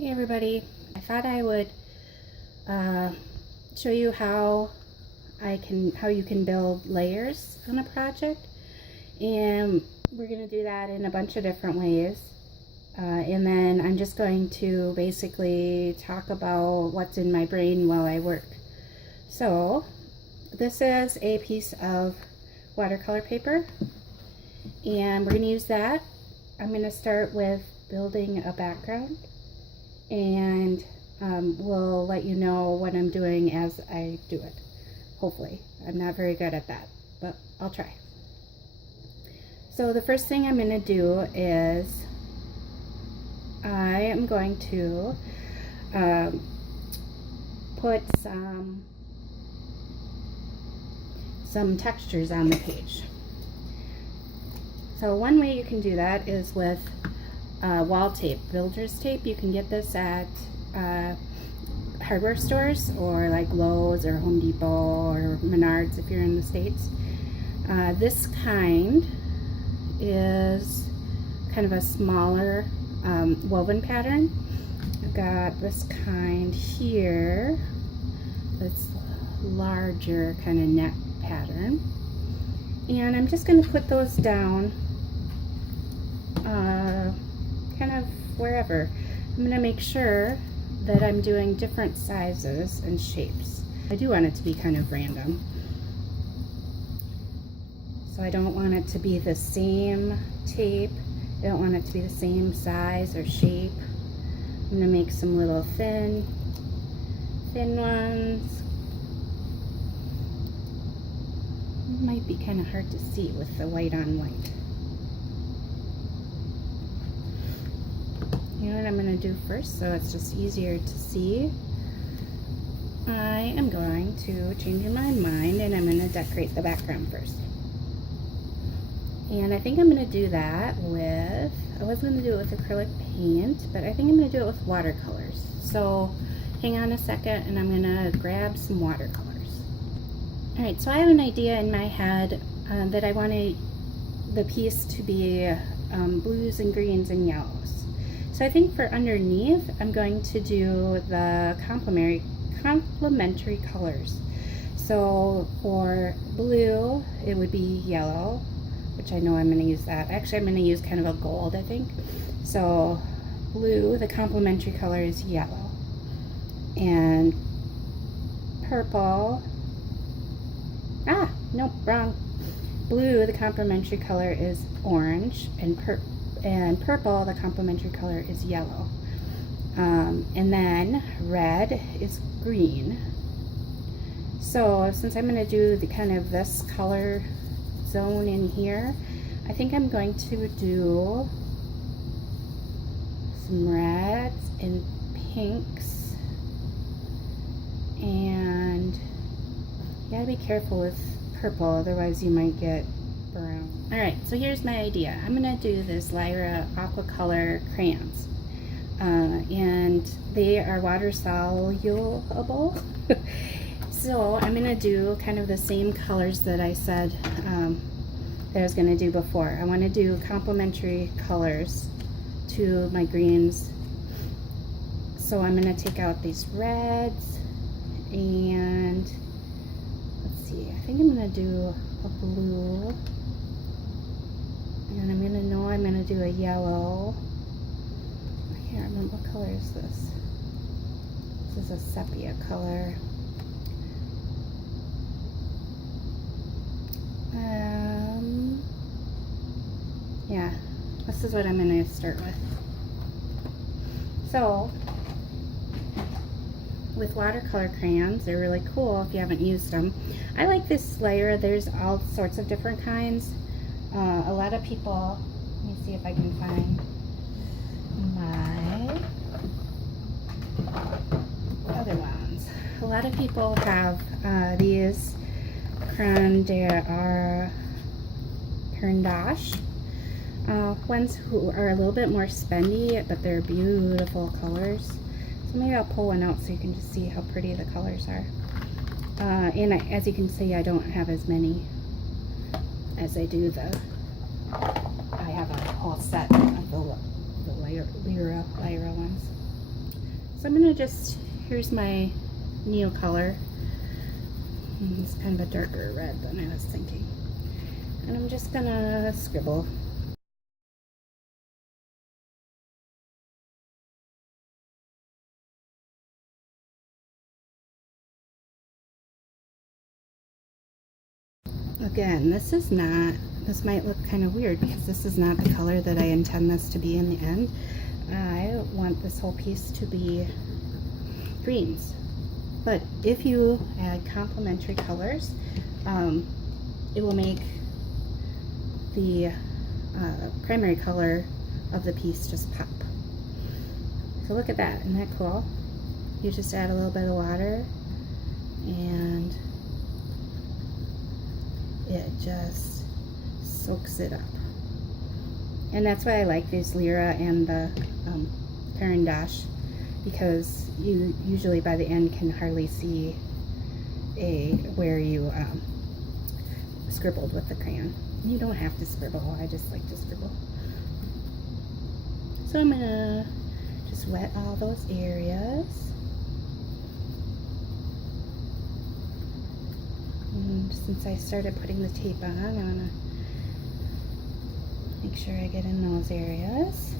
Hey everybody, I thought I would show you how you can build layers on a project, and we're going to do that in a bunch of different ways, and then I'm just going to basically talk about what's in my brain while I work. So this is a piece of watercolor paper, and we're going to use that. I'm going to start with building a background, and we'll let you know what I'm doing as I do it. Hopefully. I'm not very good at that, but I'll try. So the first thing I'm going to do is I am going to put some textures on the page. So one way you can do that is with wall tape, builder's tape. You can get this at hardware stores or like Lowe's or Home Depot or Menards if you're in the States. This kind is kind of a smaller woven pattern. I've got this kind here that's larger kind of net pattern, and I'm just going to put those down kind of wherever. I'm going to make sure that I'm doing different sizes and shapes. I do want it to be kind of random, so I don't want it to be the same tape. I don't want it to be the same size or shape. I'm going to make some little thin ones. It might be kind of hard to see with the white on white. You know what I'm going to do first, so it's just easier to see? I am going to change my mind, and I'm going to decorate the background first. And I think I'm going to do that with, I was going to do it with acrylic paint, but I think I'm going to do it with watercolors. So hang on a second, and I'm going to grab some watercolors. Alright, so I have an idea in my head that I want the piece to be blues and greens and yellows. So I think for underneath, I'm going to do the complementary colors. So for blue, it would be yellow, which I know I'm going to use that. Actually, I'm going to use kind of a gold, I think. So blue, the complementary color is yellow. And purple, nope, wrong. Blue, the complementary color is orange, and purple, the complementary color is yellow. And then red is green. So since I'm going to do the kind of this color zone in here, I think I'm going to do some reds and pinks, and you gotta be careful with purple, otherwise you might get brown. Alright, so here's my idea. I'm going to do this Lyra aqua color crayons, and they are water soluble. So I'm going to do kind of the same colors that I said that I was going to do before. I want to do complementary colors to my greens. So I'm going to take out these reds, and let's see, I think I'm going to do a blue, and I'm going to do a yellow. I can't remember what color is this. This is a sepia color. Yeah, this is what I'm going to start with. So, with watercolor crayons, they're really cool if you haven't used them. I like this layer. There's all sorts of different kinds. A lot of people, let me see if I can find my other ones. A lot of people have these Caran d'Ache ones who are a little bit more spendy, but they're beautiful colors. So maybe I'll pull one out so you can just see how pretty the colors are. And as you can see, I don't have as many as I do I have a whole set of the Lyra ones. So I'm gonna just, here's my Neo color. It's kind of a darker red than I was thinking. And I'm just gonna scribble. Again, this might look kind of weird because this is not the color that I intend this to be in the end. I want this whole piece to be greens. But if you add complementary colors, it will make the primary color of the piece just pop. So look at that, isn't that cool? You just add a little bit of water and it just soaks it up. And that's why I like these Lyra and the Caran d'Ache, because you usually by the end can hardly see where you scribbled with the crayon. You don't have to scribble, I just like to scribble. So I'm gonna just wet all those areas. And since I started putting the tape on, I wanna make sure I get in those areas.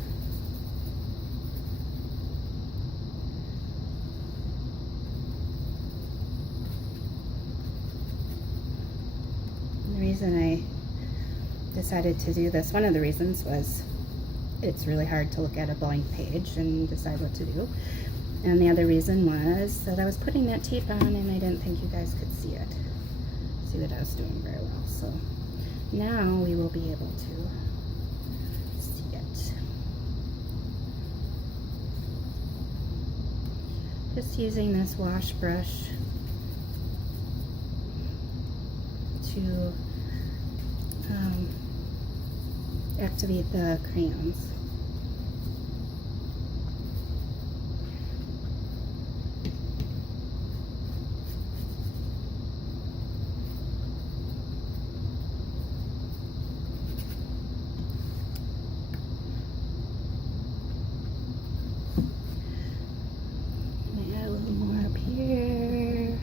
The reason I decided to do this, one of the reasons was it's really hard to look at a blank page and decide what to do. And the other reason was that I was putting that tape on and I didn't think you guys could see it. See that I was doing very well. So now we will be able to see it. Just using this wash brush to activate the crayons. Add a little more up here.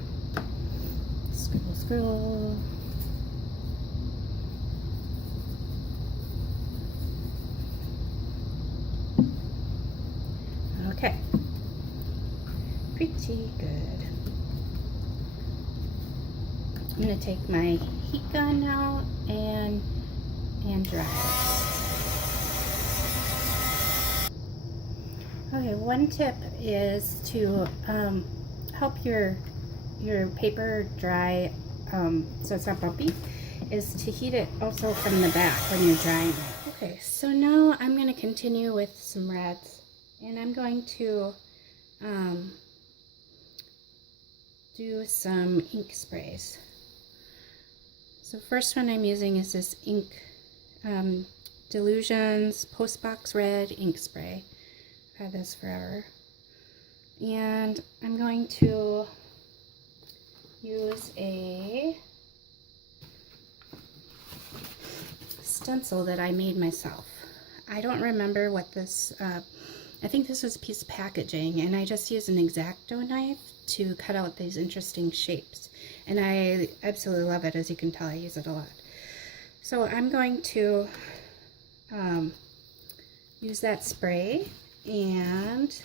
Scribble, scribble. Okay, pretty good. I'm going to take my heat gun out and dry it. Okay, one tip is to help your paper dry so it's not bumpy, is to heat it also from the back when you're drying it. Okay, so now I'm going to continue with some reds. And I'm going to do some ink sprays. So first one I'm using is this ink Delusions Postbox Red ink spray. I've had this forever. And I'm going to use a stencil that I made myself. I don't remember what this I think this was a piece of packaging, and I just used an X-Acto knife to cut out these interesting shapes. And I absolutely love it. As you can tell, I use it a lot. So I'm going to use that spray and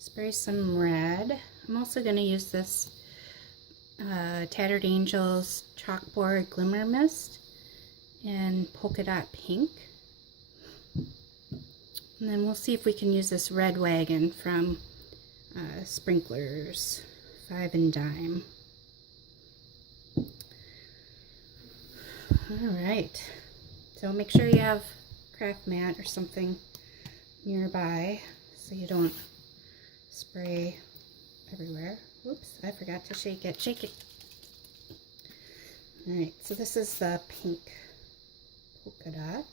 spray some red. I'm also going to use this Tattered Angels Chalkboard Glimmer Mist in Polka Dot Pink. And then we'll see if we can use this red wagon from Sprinklers 5 and Dime. Alright, so make sure you have craft mat or something nearby so you don't spray everywhere. Oops, I forgot to shake it. Shake it! Alright, so this is the pink polka dot.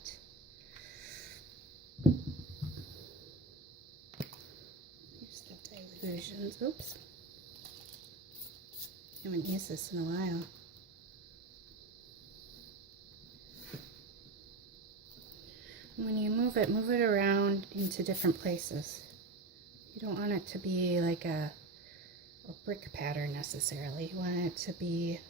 Illusions. Oops. I haven't used this in a while. When you move it around into different places. You don't want it to be like a brick pattern necessarily. You want it to be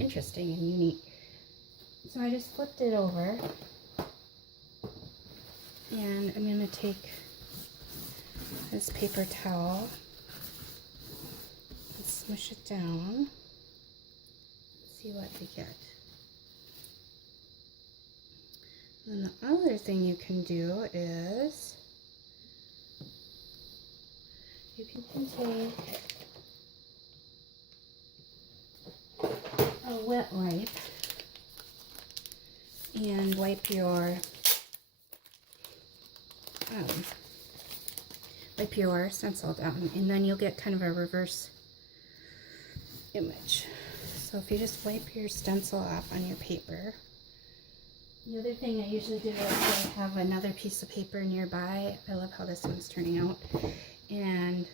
interesting and unique. So I just flipped it over, and I'm going to take this paper towel and smush it down. See what we get. And the other thing you can do is you can take a wet wipe and wipe your stencil down, and then you'll get kind of a reverse image. So if you just wipe your stencil off on your paper. The other thing I usually do is I have another piece of paper nearby. I love how this one's turning out, and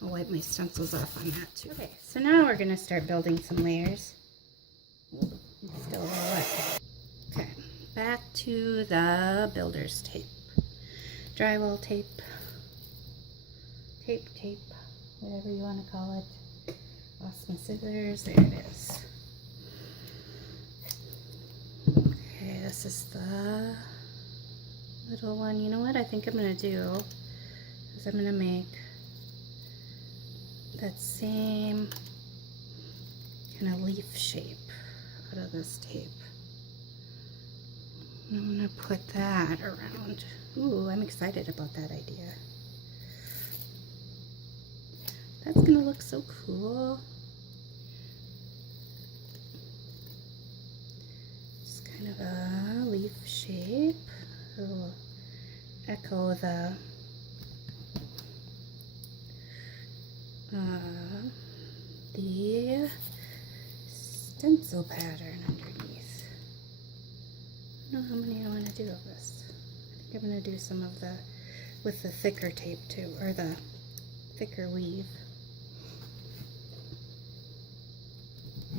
I'll wipe my stencils off on that too. Okay, so now we're gonna start building some layers. It's still a little wet. Okay, back to the builder's tape. Drywall tape, tape, whatever you want to call it. Lost my scissors, there it is. Okay, this is the little one. You know what I think I'm going to do is I'm going to make that same kind of leaf shape out of this tape. And I'm going to put that around. Ooh, I'm excited about that idea. That's going to look so cool. Just kind of a leaf shape. It'll echo the stencil pattern underneath. I don't know how many I want to do of this. I think I'm going to do some of the with the thicker tape too, or the thicker weave. So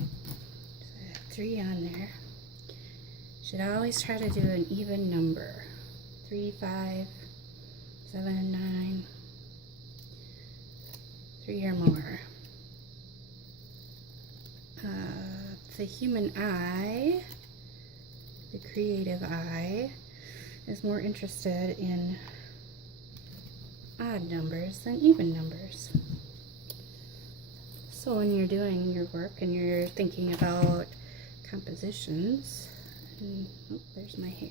I have 3 on there. Should always try to do an even number. 3, 5, 7, 9, 3 or more. The human eye, the creative eye, is more interested in odd numbers than even numbers. So when you're doing your work and you're thinking about compositions, and oh, there's my hair.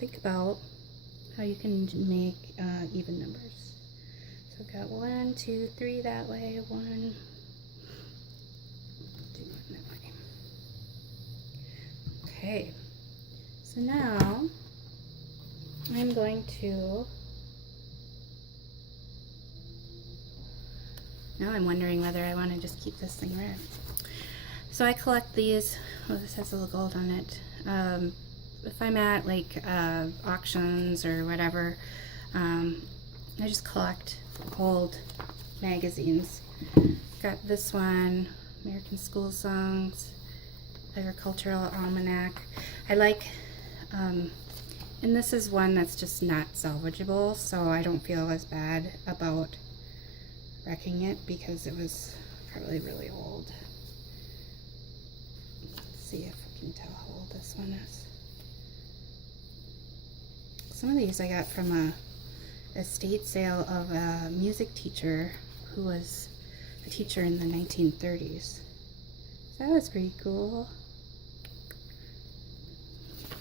Think about how you can make even numbers. So I've got 1, 2, 3 that way, 1, 2 that way. Okay, so now I'm going to, now I'm wondering whether I want to just keep this thing red. So I collect these. Oh, this has a little gold on it. If I'm at like auctions or whatever, I just collect old magazines. Got this one, American School Songs, Agricultural Almanac. I like, and this is one that's just not salvageable, so I don't feel as bad about wrecking it because it was probably really old. Let's see if we can tell how old this one is. Some of these I got from a estate sale of a music teacher who was a teacher in the 1930s. So that was pretty cool.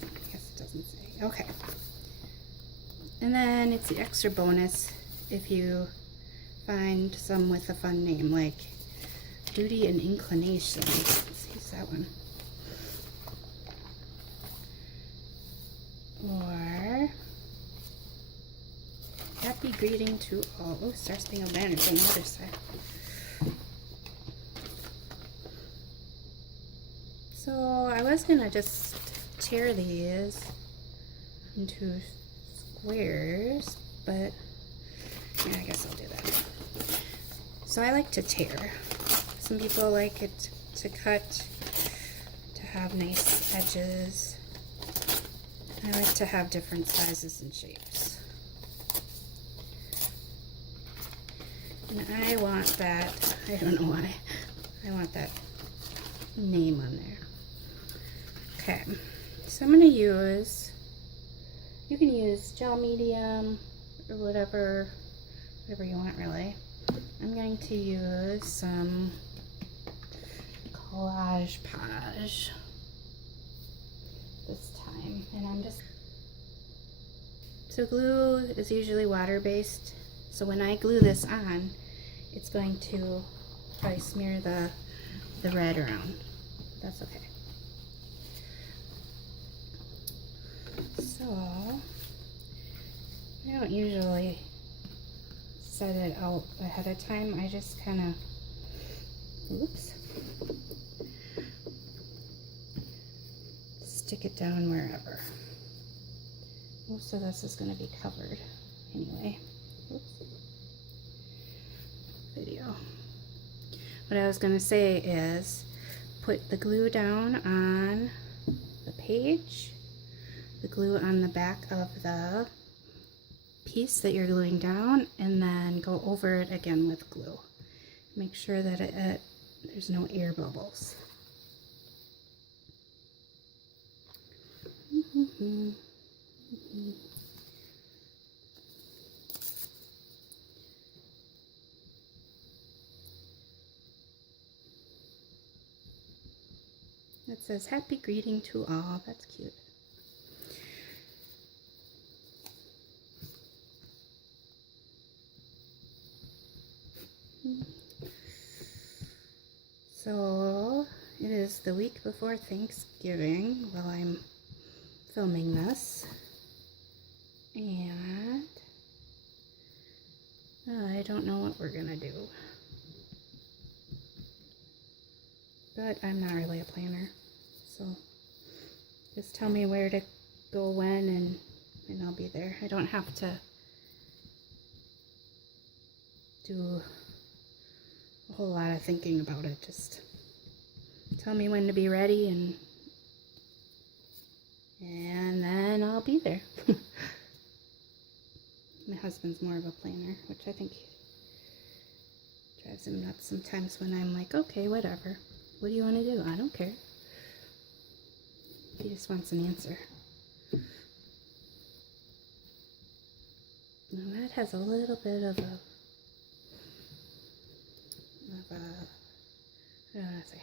I guess it doesn't say. Okay. And then it's the extra bonus if you find some with a fun name, like Duty and Inclination. Let's use that one. Or Happy Greeting to All. Oh, Star Spangled Banner's on the other side. So I was gonna just tear these into squares, but yeah, I guess I'll do that. So I like to tear. Some people like it to cut to have nice edges. I like to have different sizes and shapes. And I want that, I don't know why, I want that name on there. Okay, so I'm going to use, you can use gel medium or whatever you want really. I'm going to use some Collage Page this time, and I'm just, so glue is usually water-based, so when I glue this on, it's going to probably smear the red around. That's okay. So I don't usually set it out ahead of time. I just kind of, oops, stick it down wherever. Most of this is going to be covered anyway. Oops. Video. What I was going to say is put the glue down on the page, the glue on the back of the piece that you're gluing down, and then go over it again with glue. Make sure that there's no air bubbles. It says happy greeting to all. That's cute. So it is the week before Thanksgiving while I'm filming this, and I don't know what we're gonna do, but I'm not really a planner, so just tell me where to go when, and I'll be there. I don't have to do a whole lot of thinking about it. Just tell me when to be ready, and then I'll be there. My husband's more of a planner, which I think drives him nuts sometimes when I'm like, okay, whatever. What do you want to do? I don't care. He just wants an answer. Now that has a little bit of a what do I want to say?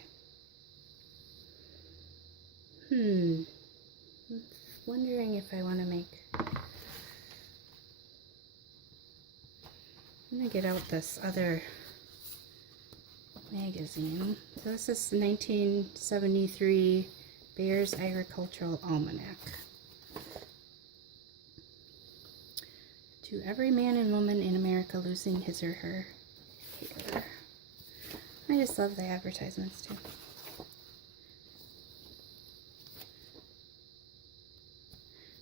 I'm wondering if I want to make, I'm going to get out this other magazine. So this is 1973 Bayer's Agricultural Almanac. To every man and woman in America losing his or her hair. I just love the advertisements too.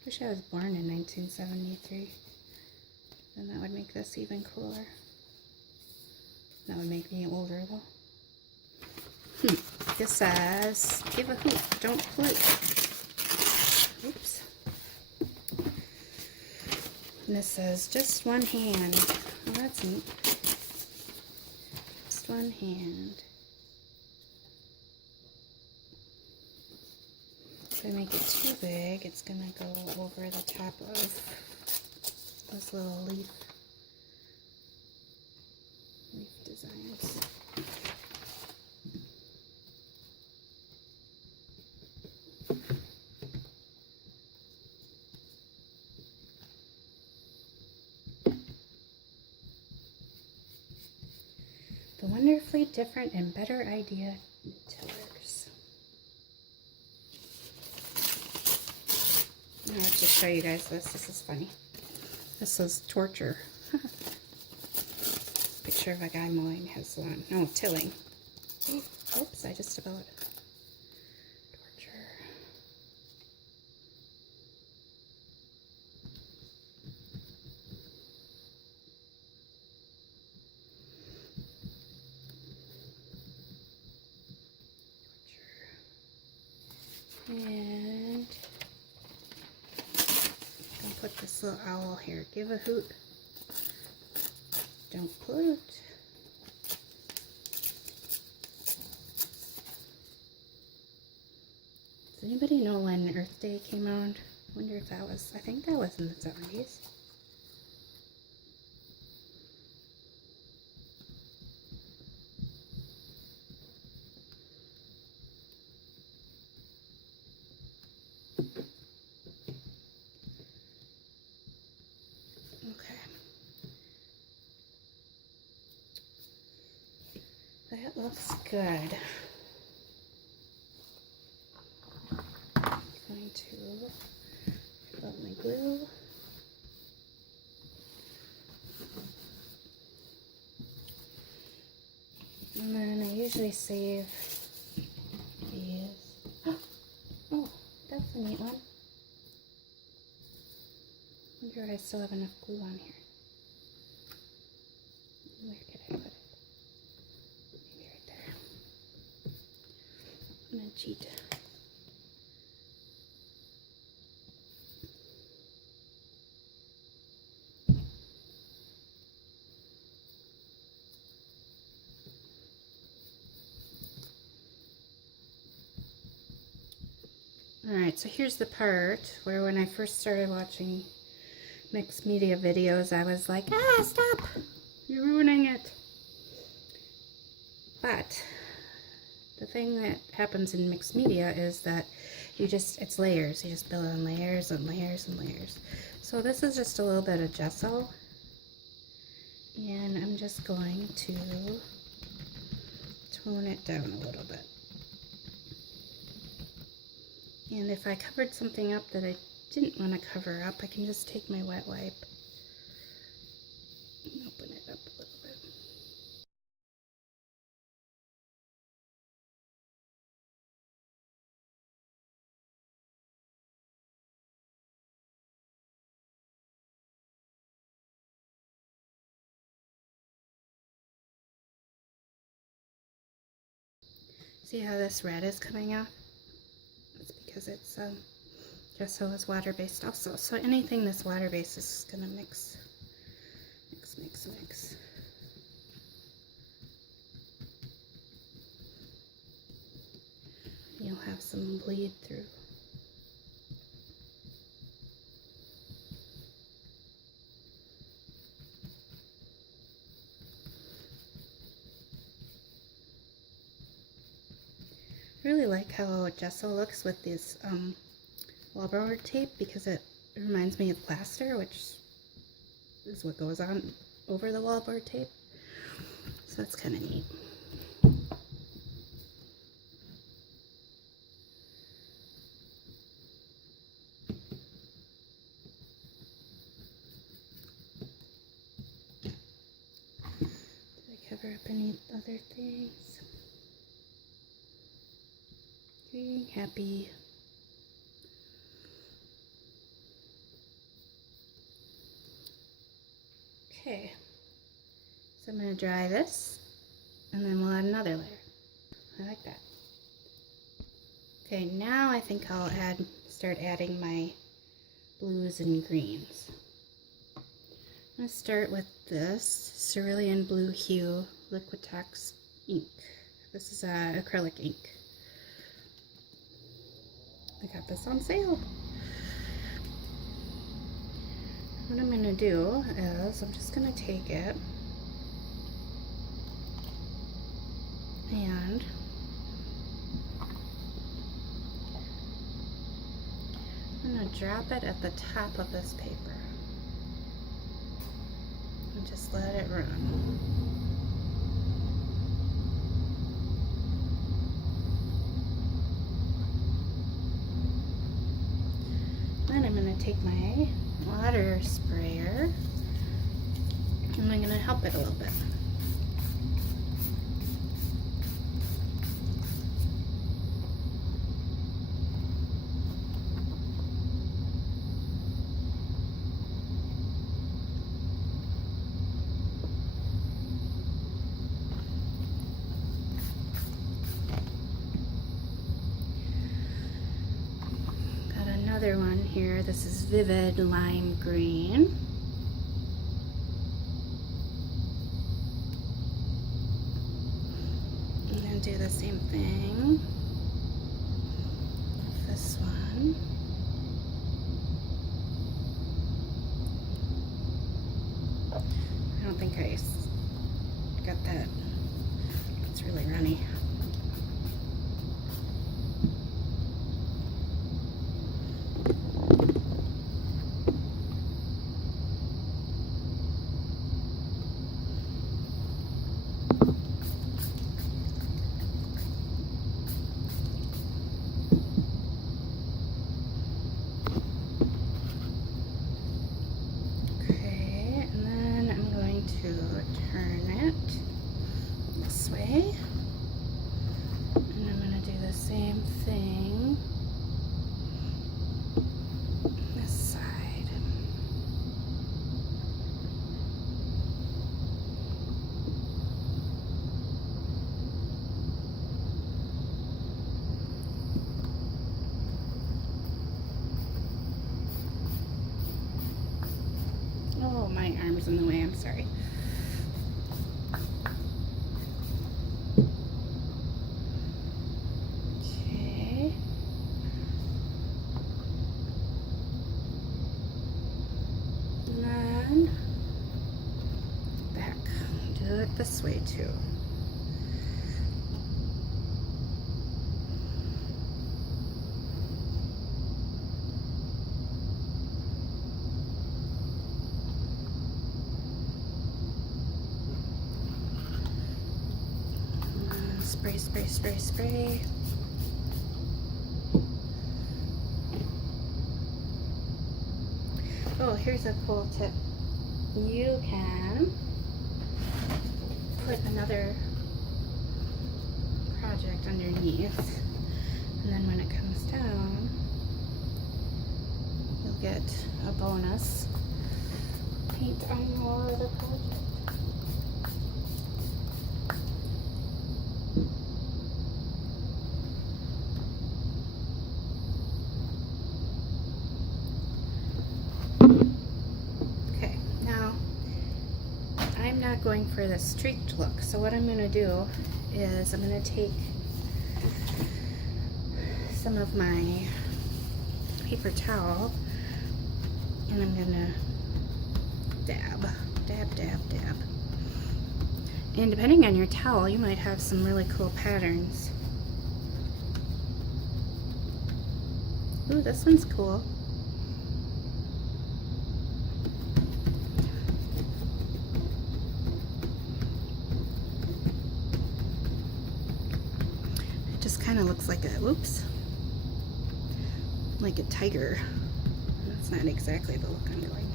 Wish I was born in 1973. Then that would make this even cooler. That would make me older though. This says, give a hoot, don't pollute. Oops. And this says, just one hand. Oh, that's neat. Just one hand. If I make it too big, it's going to go over the top of those little leaf designs. The wonderfully different and better idea tillers. I'll have to show you guys this. This is funny. This is torture. Picture of a guy mowing his lawn. No, tilling. Oops, I just about torture. And I'm gonna put this little owl here. Give a hoot. Don't pollute. Does anybody know when Earth Day came around? I wonder if that was, I think that was in the 70s. Okay. That looks good. I'm going to fill out my glue. And then I usually save these. Oh, that's a neat one. I wonder if I still have enough glue on here. Where could I put it? Maybe right there. I'm gonna cheat. Alright, so here's the part where when I first started watching mixed media videos, I was like, ah, stop! You're ruining it. But the thing that happens in mixed media is that it's layers. You just build on layers and layers and layers. So this is just a little bit of gesso. And I'm just going to tone it down a little bit. And if I covered something up that I didn't want to cover up, I can just take my wet wipe and open it up a little bit. See how this red is coming off? It's because it's gesso is water-based also. So anything that's water-based is gonna mix. You'll have some bleed through. I really like how gesso looks with this wallboard tape because it reminds me of plaster, which is what goes on over the wallboard tape. So that's kind of neat. Did I cover up any other things? Being happy. Okay, so I'm going to dry this and then we'll add another layer. I like that. Okay, now I think I'll start adding my blues and greens. I'm going to start with this Cerulean Blue Hue Liquitex ink. This is acrylic ink. I got this on sale. What I'm going to do is I'm just going to take it and I'm going to drop it at the top of this paper and just let it run. Then I'm going to take my water sprayer and I'm going to help it a little bit. another one here. This is Vivid Lime Green. I'm going to do the same thing with this one. I don't think I got that. It's really runny. Turn it this way, and I'm going to do the same thing this side. Oh, my arm's in the way, I'm sorry. Back. Do it this way too. Spray, spray, spray, spray. Oh, here's a cool tip. You can put another project underneath, and then when it comes down, you'll get a bonus paint on your other project. I'm not going for the streaked look, so what I'm going to do is I'm going to take some of my paper towel and I'm going to dab, dab, dab, dab. And depending on your towel, you might have some really cool patterns. Ooh, this one's cool. Kind of looks like a, whoops, like a tiger. That's not exactly the look I'm going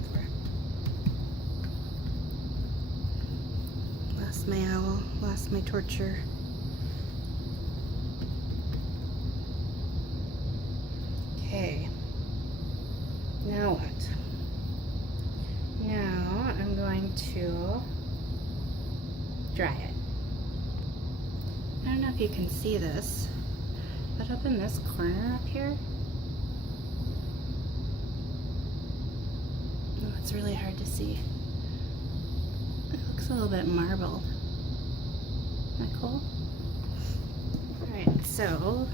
for. Lost my owl, lost my torture. Okay, now what? Now I'm going to dry it. I don't know if you can see this, but up in this corner up here, oh, it's really hard to see. It looks a little bit marbled. Isn't that cool? Alright, so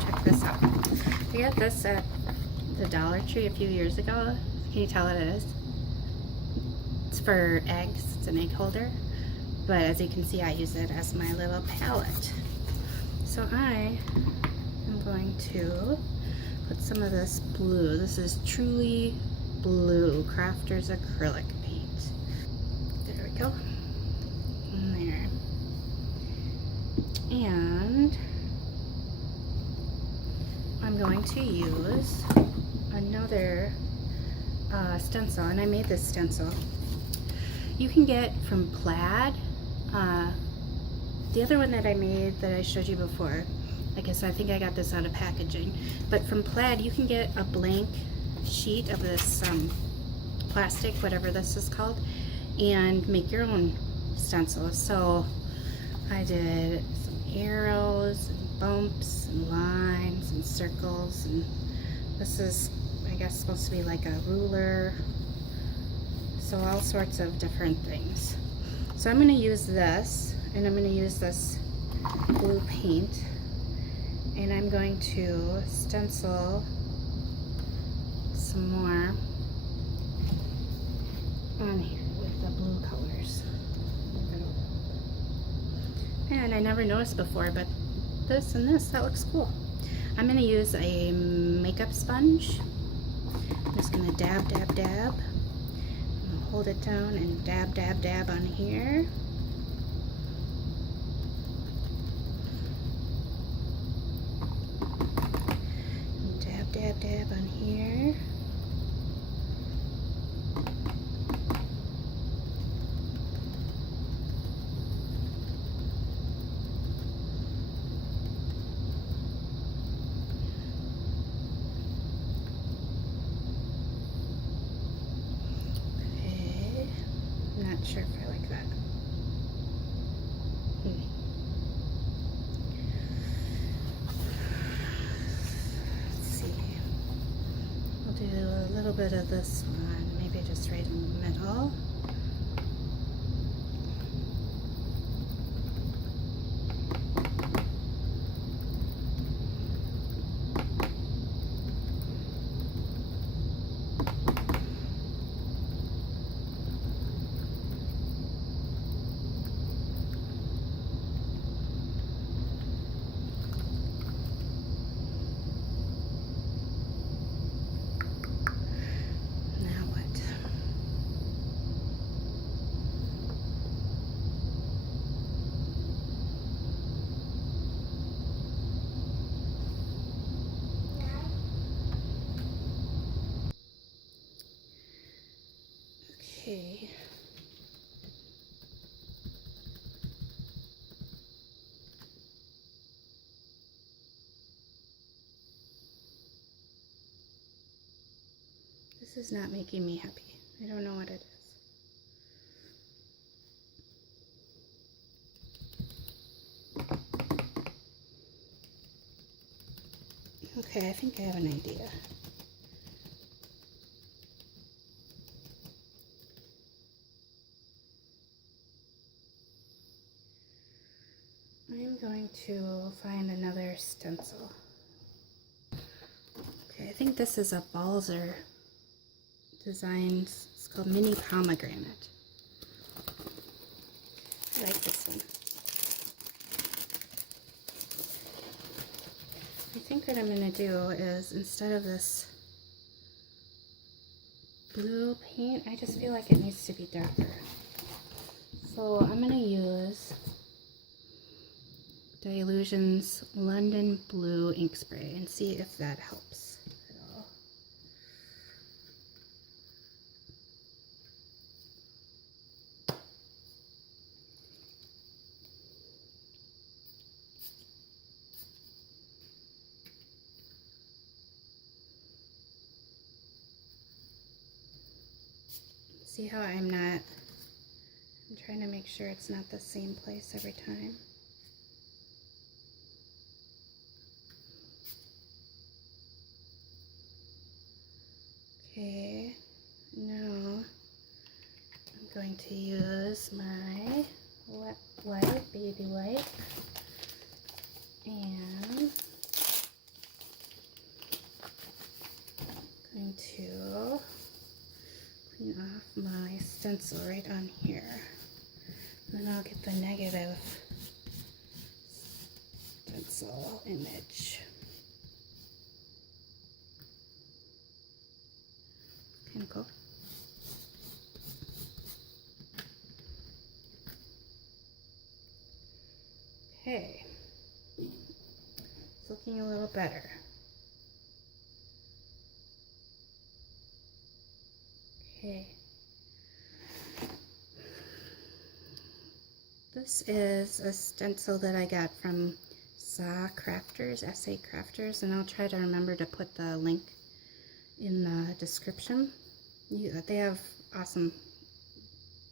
check this out. I got this at the Dollar Tree a few years ago. Can you tell what it is? It's for eggs. It's an egg holder. But as you can see, I use it as my little palette. So I am going to put some of this blue. This is Truly Blue Crafter's Acrylic Paint. There we go. And there. And I'm going to use another stencil, and I made this stencil. You can get from Plaid. The other one that I made that I showed you before, I guess I think I got this out of packaging, but from Plaid you can get a blank sheet of this plastic, whatever this is called, and make your own stencil. So I did some arrows and bumps and lines and circles, and this is, I guess, supposed to be like a ruler. So all sorts of different things. So I'm going to use this, and I'm going to use this blue paint, and I'm going to stencil some more on here with the blue colors. And I never noticed before, but this and this, that looks cool. I'm going to use a makeup sponge. I'm just going to dab, dab, dab. Hold it down and dab, dab, dab on here. And dab, dab, dab on here. Not sure if I like that. Let's see. We'll do a little bit of this one, maybe just right in the middle. Okay. This is not making me happy. I don't know what it is. Okay, I think I have an idea. I'm going to find another stencil. Okay, I think this is a Balzer Designs. It's called Mini Pomegranate. I like this one. I think what I'm going to do is, instead of this blue paint, I just feel like it needs to be darker. So I'm going to use Dylusion's London Blue ink spray and see if that helps at all. See how I'm trying to make sure it's not the same place every time. Okay, now I'm going to use my wet wipe, baby wipe, and I'm going to clean off my stencil right on here. And then I'll get the negative stencil image. Kind of cool. Okay, it's looking a little better. Okay. This is a stencil that I got from SA Crafters, SA Crafters, and I'll try to remember to put the link in the description. They have awesome,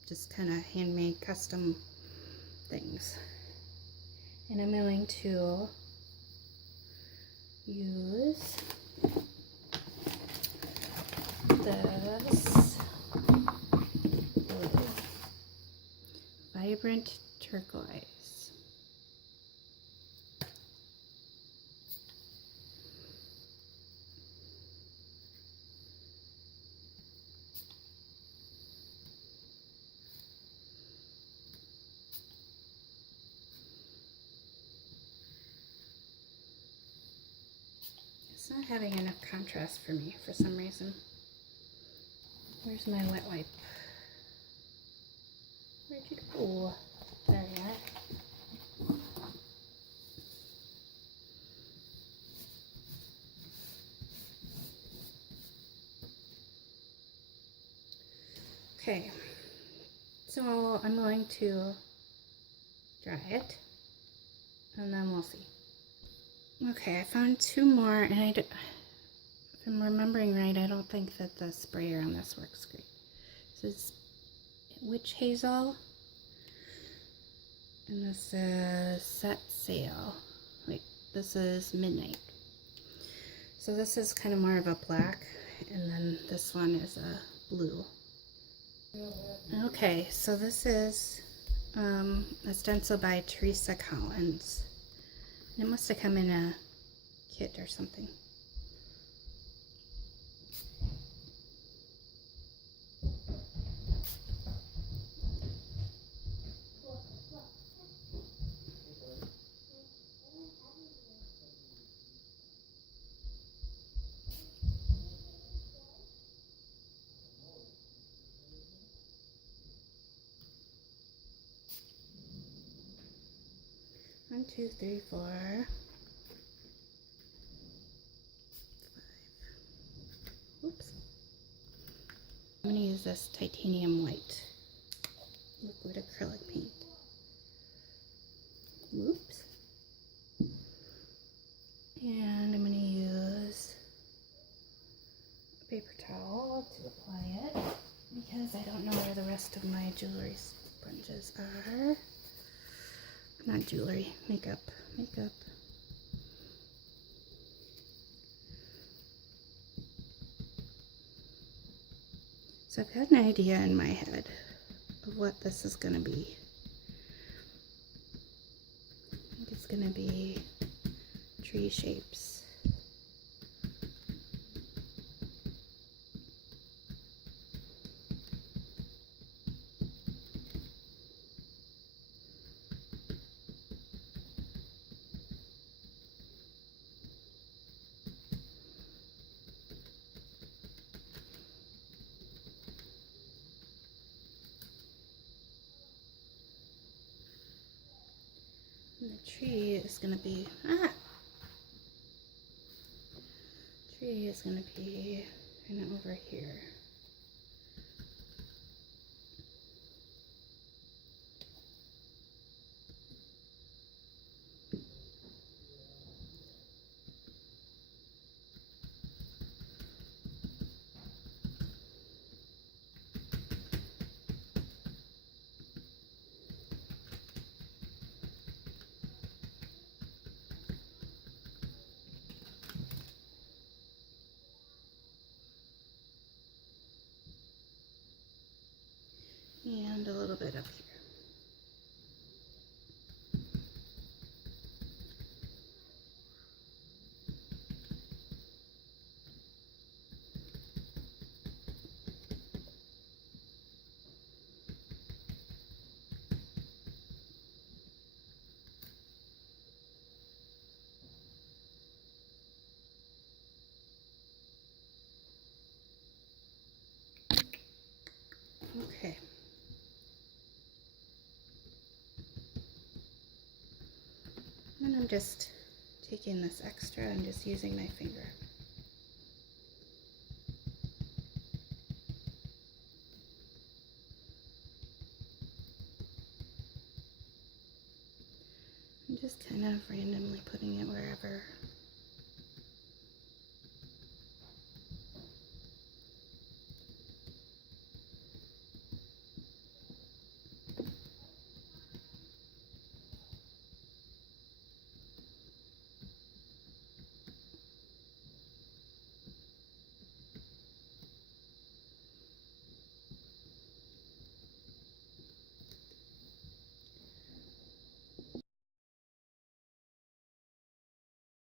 just kind of handmade custom things. And I'm going to use this blue, vibrant turquoise. It's not having enough contrast for me for some reason. Where's my wet wipe? Where'd you go? There you are. Okay, so I'm going to dry it and then we'll see. Okay, I found two more, and if I'm remembering right, I don't think that the sprayer on this works great. This is Witch Hazel, and this is Set Sail. Wait, this is Midnight. So this is kind of more of a black, and then this one is a blue. Okay, so this is a stencil by Teresa Collins. It must have come in a kit or something. One, two, three, 4, 5. Oops. I'm going to use this titanium white liquid acrylic paint. Oops. And I'm going to use a paper towel to apply it because I don't know where the rest of my jewelry sponges are. Not jewelry, makeup. So I've got an idea in my head of what this is going to be. I think it's going to be tree shapes. And the tree is going to be, tree is going to be kind of over here. And a little bit up here. Okay. And I'm just taking this extra and just using my finger. I'm just kind of randomly putting it wherever